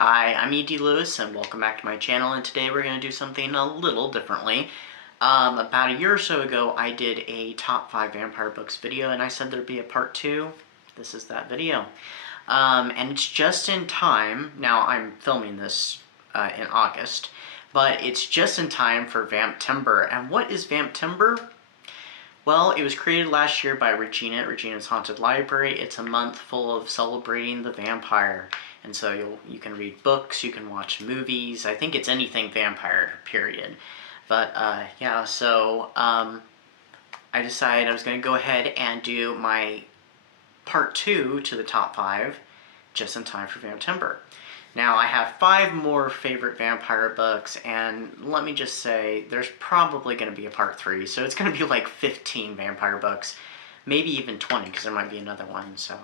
Hi, I'm E.D. Lewis and welcome back to my channel, and today we're going to do something a little differently. About a year or so ago I did a top 5 vampire books video and I said there'd be a part 2. This is that video. And it's just in time, now I'm filming this in August, but it's just in time for Vamptember. And what is Vamptember? Well, it was created last year by Regina at Regina's Haunted Library. It's a month full of celebrating the vampire. And so you can read books, you can watch movies. I think it's anything vampire, period. But yeah, so I decided I was going to go ahead and do my part 2 to the top 5 just in time for Vamptember. Now, I have 5 more favorite vampire books, and let me just say, there's probably going to be a part 3, so it's going to be like 15 vampire books, maybe even 20, because there might be another one, so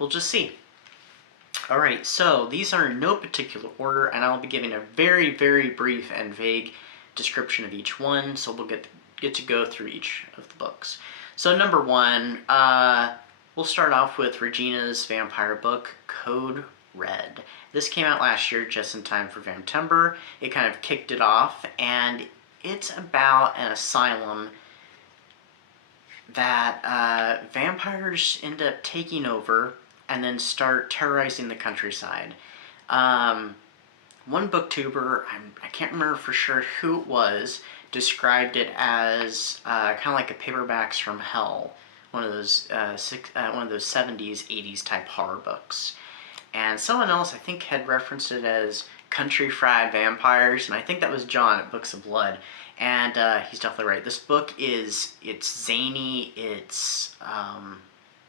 we'll just see. Alright, so these are in no particular order, and I'll be giving a very, very brief and vague description of each one, so we'll get to go through each of the books. So number 1, we'll start off with Regina's vampire book, Code Red. This came out last year just in time for Vamptember. It kind of kicked it off, and it's about an asylum that vampires end up taking over and then start terrorizing the countryside. One booktuber, I can't remember for sure who it was, described it as kind of like a Paperbacks from Hell, one of those 70s, 80s type horror books. And someone else, I think, had referenced it as country fried vampires, and I think that was John at Books of Blood. And he's definitely right. This book it's zany, it's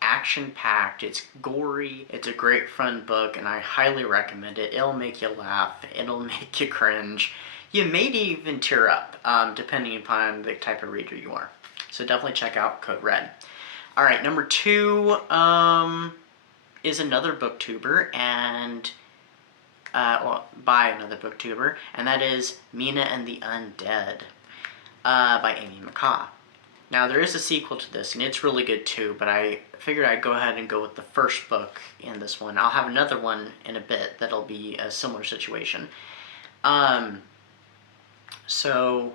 action-packed, it's gory, it's a great fun book, and I highly recommend it. It'll make you laugh, it'll make you cringe. You may even tear up, depending upon the type of reader you are. So definitely check out Code Red. Alright, number 2, is another booktuber, and by another booktuber, and that is Mina and the Undead by Amy McCaw. Now, there is a sequel to this, and it's really good too, but I figured I'd go ahead and go with the first book in this one. I'll have another one in a bit that'll be a similar situation. So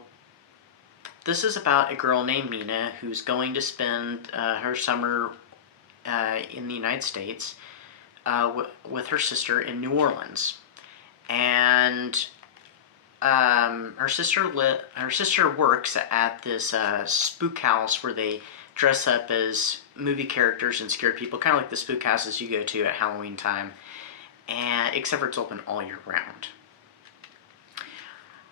this is about a girl named Mina who's going to spend her summer in the United States with her sister in New Orleans, and her sister works at this spook house where they dress up as movie characters and scare people, kind of like the spook houses you go to at Halloween time, and except for it's open all year round.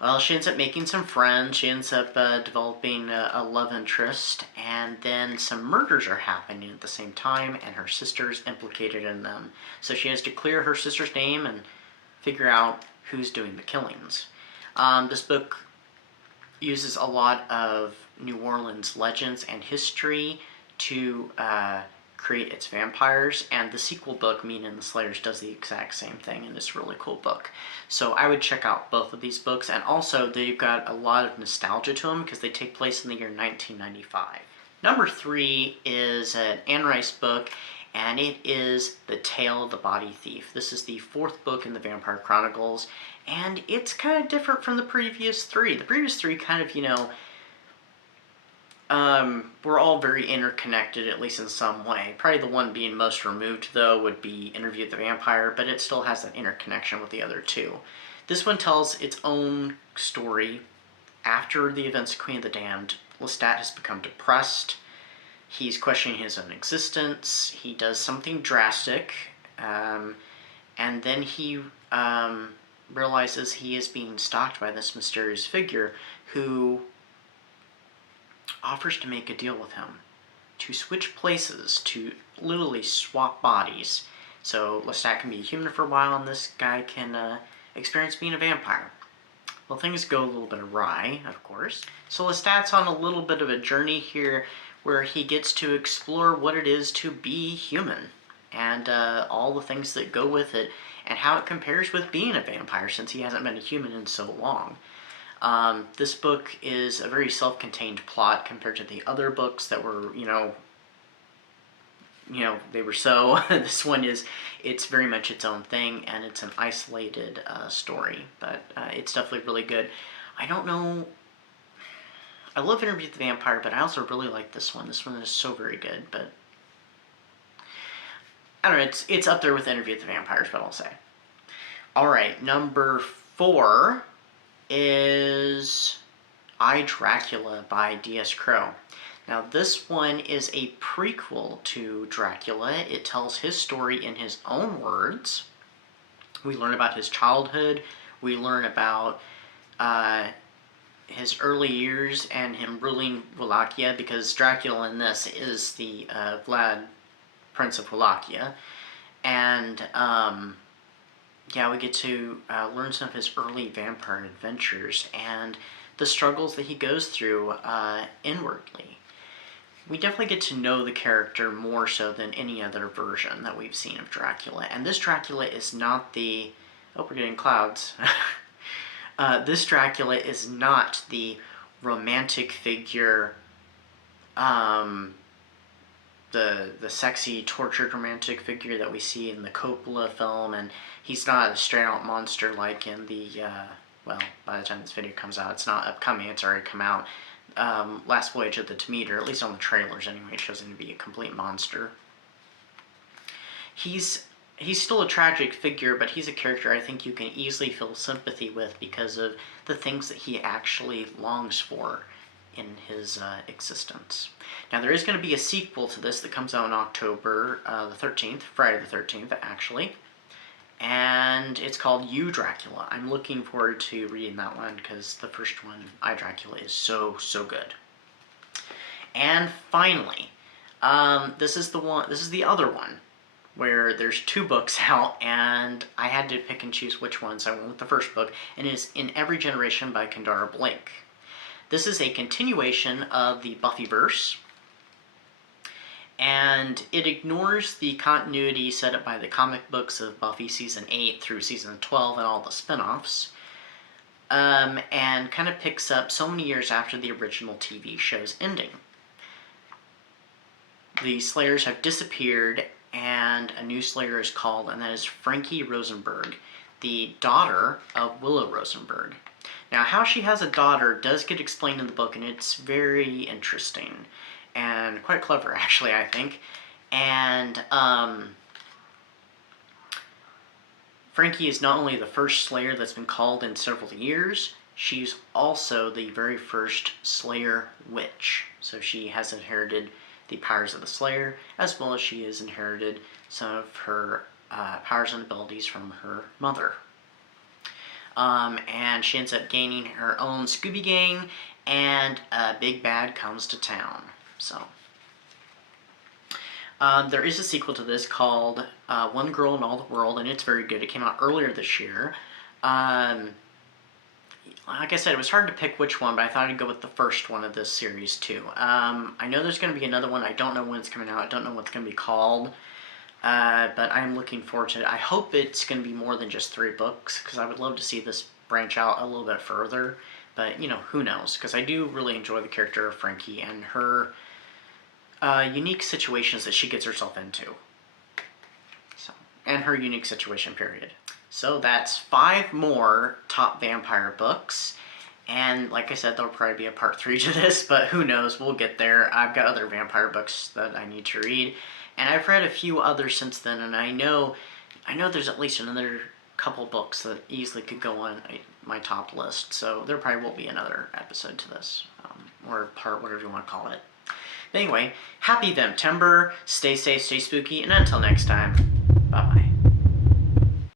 Well, she ends up making some friends, she ends up developing a love interest, and then some murders are happening at the same time, and her sister's implicated in them. So she has to clear her sister's name and figure out who's doing the killings. This book uses a lot of New Orleans legends and history to create its vampires, and the sequel book, Mina and the Slayers, does the exact same thing, and it's a really cool book. So I would check out both of these books, and also they've got a lot of nostalgia to them because they take place in the year 1995. Number 3 is an Anne Rice book, and it is The Tale of the Body Thief. This is the 4th book in the Vampire Chronicles, and it's kind of different from the previous 3. The previous 3 kind of, we're all very interconnected, at least in some way. Probably the one being most removed, though, would be Interview the Vampire, but it still has that interconnection with the other 2. This one tells its own story. After the events of Queen of the Damned, Lestat has become depressed. He's questioning his own existence. He does something drastic, and then he realizes he is being stalked by this mysterious figure who offers to make a deal with him, to switch places, to literally swap bodies. So Lestat can be a human for a while, and this guy can experience being a vampire. Well, things go a little bit awry, of course. So Lestat's on a little bit of a journey here where he gets to explore what it is to be human, and all the things that go with it, and how it compares with being a vampire, since he hasn't been a human in so long. This book is a very self-contained plot compared to the other books that were, you know, they were so. This one is, it's very much its own thing, and it's an isolated story, but it's definitely really good. I don't know, I love Interview with the Vampire, but I also really like this one. This one is so very good, but I don't know, it's up there with Interview with the Vampires, but I'll say. Alright, number 4 is I, Dracula by D.S. Crow. Now this one is a prequel to Dracula. It tells his story in his own words. We learn about his childhood. We learn about his early years and him ruling Wallachia, because Dracula in this is the Vlad, Prince of Wallachia. And yeah, we get to learn some of his early vampire adventures and the struggles that he goes through inwardly. We definitely get to know the character more so than any other version that we've seen of Dracula. And this Dracula is not the... Oh, we're getting clouds. This Dracula is not the romantic figure, the sexy, tortured romantic figure that we see in the Coppola film, and he's not a straight-out monster like in the, well, by the time this video comes out, it's not upcoming, it's already come out. Last Voyage of the Demeter, at least on the trailers anyway, it shows him to be a complete monster. He's still a tragic figure, but he's a character I think you can easily feel sympathy with because of the things that he actually longs for in his existence. Now there is going to be a sequel to this that comes out on October the 13th, Friday the 13th actually, and it's called You, Dracula. I'm looking forward to reading that one because the first one, I, Dracula, is so good. And finally, this is the other one where there's 2 books out, and I had to pick and choose which ones. I went with the first book, and it is In Every Generation by Kendara Blake. This is a continuation of the Buffyverse, and it ignores the continuity set up by the comic books of Buffy Season 8 through Season 12 and all the spin-offs, and kind of picks up so many years after the original TV show's ending. The Slayers have disappeared, and a new Slayer is called, and that is Frankie Rosenberg, the daughter of Willow Rosenberg. Now, how she has a daughter does get explained in the book, and it's very interesting. And quite clever, actually, I think. And Frankie is not only the first Slayer that's been called in several years, she's also the very first Slayer witch. So she has inherited the powers of the Slayer, as well as she has inherited some of her powers and abilities from her mother. And she ends up gaining her own Scooby Gang, and a big bad comes to town. So, there is a sequel to this called One Girl in All the World, and it's very good. It came out earlier this year. Like I said, it was hard to pick which one, but I thought I'd go with the first one of this series too. I know there's going to be another one. I don't know when it's coming out. I don't know what it's going to be called, but I'm looking forward to it. I hope it's going to be more than just 3 books, because I would love to see this branch out a little bit further. But, you know, who knows? Because I do really enjoy the character of Frankie and her unique situations that she gets herself into. So, and her unique situation, period. So that's 5 more top vampire books. And like I said, there'll probably be a part 3 to this, but who knows? We'll get there. I've got other vampire books that I need to read. And I've read a few others since then, and I know there's at least another couple books that easily could go on my top list, so there probably will be another episode to this, or part, whatever you want to call it. But anyway, happy Vamptember, stay safe, stay spooky, and until next time, bye-bye.